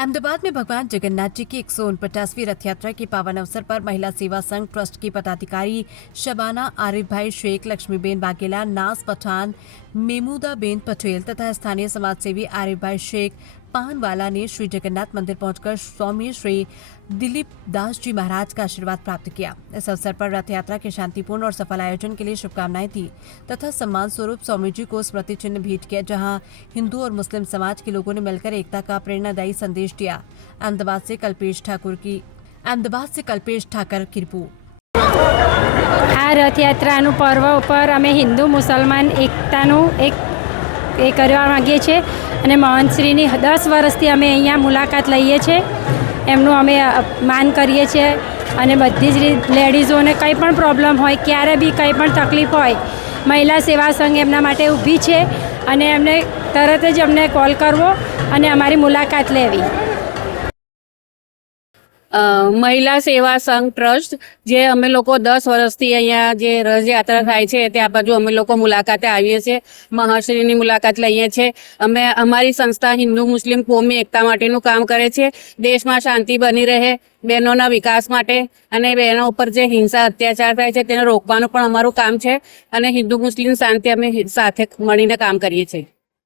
अहमदाबाद में भगवान जगन्नाथ जी की 149वीं रथ यात्रा के पावन अवसर पर महिला सेवा संघ ट्रस्ट की पदाधिकारी शबाना आरिफ भाई शेख, लक्ष्मीबेन वाघेला, नाज पठान, मेमूदाबेन पटेल तथा स्थानीय समाजसेवी आरिफ भाई शेख पानवाला ने श्री जगन्नाथ मंदिर पहुंचकर स्वामी श्री दिलीप दास जी महाराज का आशीर्वाद प्राप्त किया। इस अवसर पर रथ यात्रा के शांतिपूर्ण और सफल आयोजन के लिए शुभकामनाएं दी तथा सम्मान स्वरूप स्वामी जी को स्मृति चिन्ह भेंट किया, जहां हिंदू और मुस्लिम समाज के लोगों ने मिलकर एकता का प्रेरणादायी संदेश दिया। अहमदाबाद से कल्पेश ठाकर की रिपोर्ट। આ રથયાત્રાનું પર્વ ઉપર અમે હિન્દુ મુસલમાન એકતાનું એ કરવા માગીએ છીએ અને મહંતશ્રીની 10 વર્ષથી અમે અહીંયા મુલાકાત લઈએ છીએ, એમનું અમે માન કરીએ છીએ અને બધી જ લેડીઝોને કંઈ પણ પ્રોબ્લેમ હોય, ક્યારે બી કંઈ પણ તકલીફ હોય, મહિલા સેવા સંઘ એમના માટે ઊભી છે અને એમને તરત જ અમને કોલ કરવો અને અમારી મુલાકાત લેવી। મહિલા સેવા સંઘ ટ્રસ્ટ જે અમે લોકો 10 વર્ષથી અહીંયા જે રથયાત્રા થાય છે ત્યાં બાજુ અમે લોકો મુલાકાતે આવીએ છીએ, મહાશ્રીની મુલાકાત લઈએ છીએ। અમે અમારી સંસ્થા હિન્દુ મુસ્લિમ કોમી એકતા માટેનું કામ કરે છે, દેશમાં શાંતિ બની રહે, બહેનોના વિકાસ માટે અને બહેનો ઉપર જે હિંસા અત્યાચાર થાય છે તેને રોકવાનું પણ અમારું કામ છે અને હિન્દુ મુસ્લિમ શાંતિ અમે સાથે મળીને કામ કરીએ છીએ।